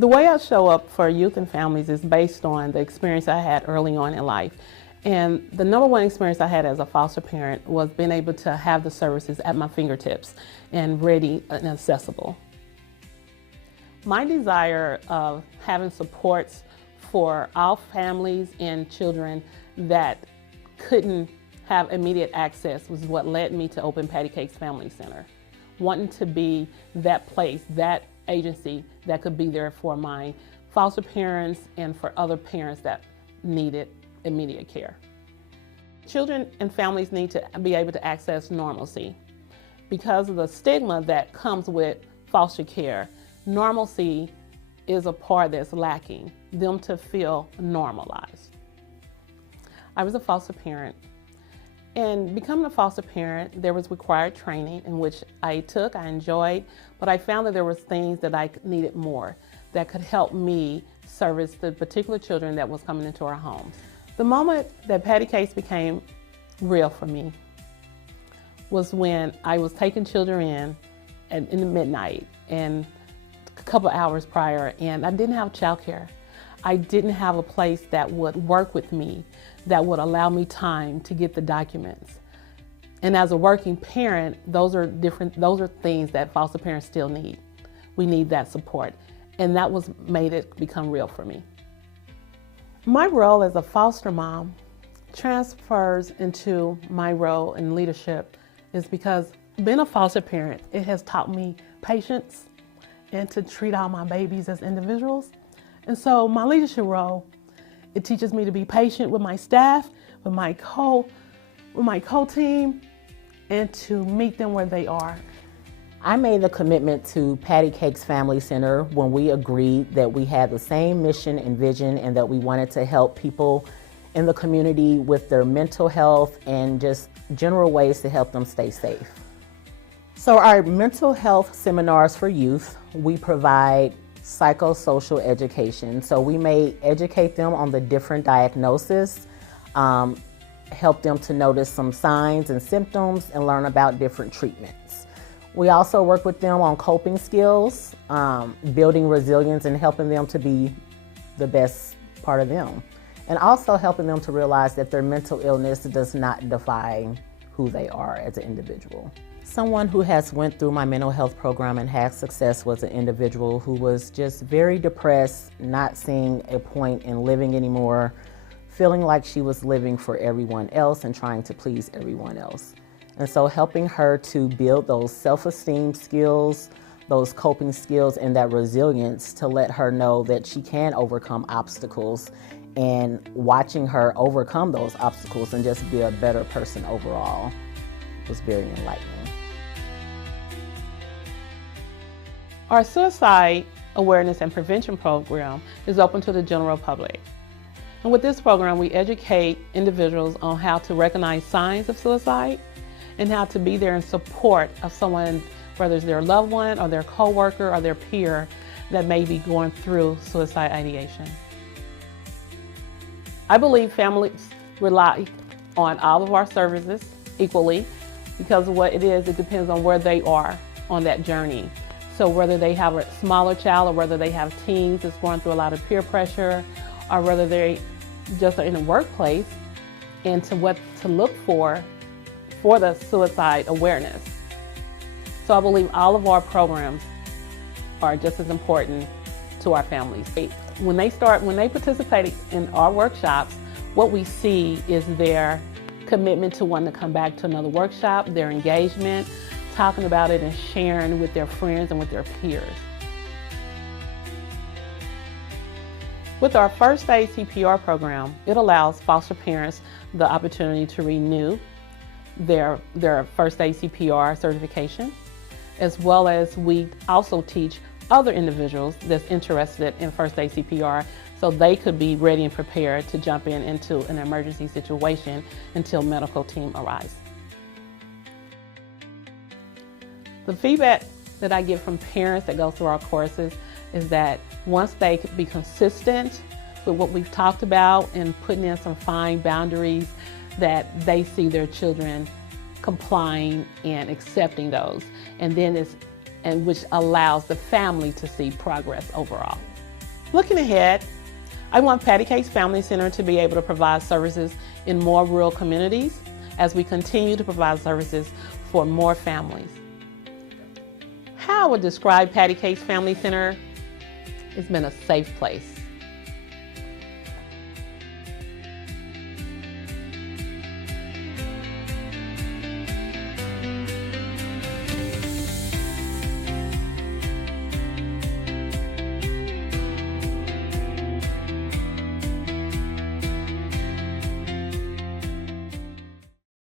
The way I show up for youth and families is based on the experience I had early on in life. And the number one experience I had as a foster parent was being able to have the services at my fingertips and ready and accessible. My desire of having supports for all families and children that couldn't have immediate access was what led me to open Patty Cakes Family Center. Wanting to be that place, that agency that could be there for my foster parents and for other parents that needed immediate care. Children and families need to be able to access normalcy. Because of the stigma that comes with foster care, normalcy is a part that's lacking, them to feel normalized. I was a foster parent, and becoming a foster parent, there was required training in which I took, I enjoyed, but I found that there was things that I needed more that could help me service the particular children that was coming into our homes. The moment that Patty Cakes became real for me was when I was taking children in the midnight and a couple hours prior, and I didn't have childcare. I didn't have a place that would work with me, that would allow me time to get the documents. And as a working parent, those are things that foster parents still need. We need that support. And that made it become real for me. My role as a foster mom transfers into my role in leadership is because being a foster parent, it has taught me patience and to treat all my babies as individuals. And so my leadership role, it teaches me to be patient with my staff, with my co-team, and to meet them where they are. I made the commitment to Patty Cakes Family Center when we agreed that we had the same mission and vision and that we wanted to help people in the community with their mental health and just general ways to help them stay safe. So our mental health seminars for youth, we provide psychosocial education. So we may educate them on the different diagnoses, help them to notice some signs and symptoms and learn about different treatments. We also work with them on coping skills, building resilience and helping them to be the best part of them. And also helping them to realize that their mental illness does not define who they are as an individual. Someone who has went through my mental health program and had success was an individual who was just very depressed, not seeing a point in living anymore, feeling like she was living for everyone else and trying to please everyone else. And so helping her to build those self-esteem skills, those coping skills, and that resilience to let her know that she can overcome obstacles, and watching her overcome those obstacles and just be a better person overall was very enlightening. Our suicide awareness and prevention program is open to the general public. And with this program, we educate individuals on how to recognize signs of suicide and how to be there in support of someone, whether it's their loved one or their coworker or their peer that may be going through suicide ideation. I believe families rely on all of our services equally because what it is, it depends on where they are on that journey. So whether they have a smaller child or whether they have teens that's going through a lot of peer pressure or whether they just are in the workplace, and to what to look for the suicide awareness. So I believe all of our programs are just as important to our families. When they participate in our workshops, what we see is their commitment to wanting to come back to another workshop, their engagement, talking about it and sharing with their friends and with their peers. With our First Aid CPR program, it allows foster parents the opportunity to renew their First Aid CPR certification, as well as we also teach other individuals that's interested in First Aid CPR so they could be ready and prepared to jump into an emergency situation until medical team arrives. The feedback that I get from parents that go through our courses is that once they could be consistent with what we've talked about and putting in some fine boundaries, that they see their children complying and accepting those, and which allows the family to see progress overall. Looking ahead, I want Patty Cakes Family Center to be able to provide services in more rural communities as we continue to provide services for more families. How I would describe Patty Cakes Family Center? It's been a safe place.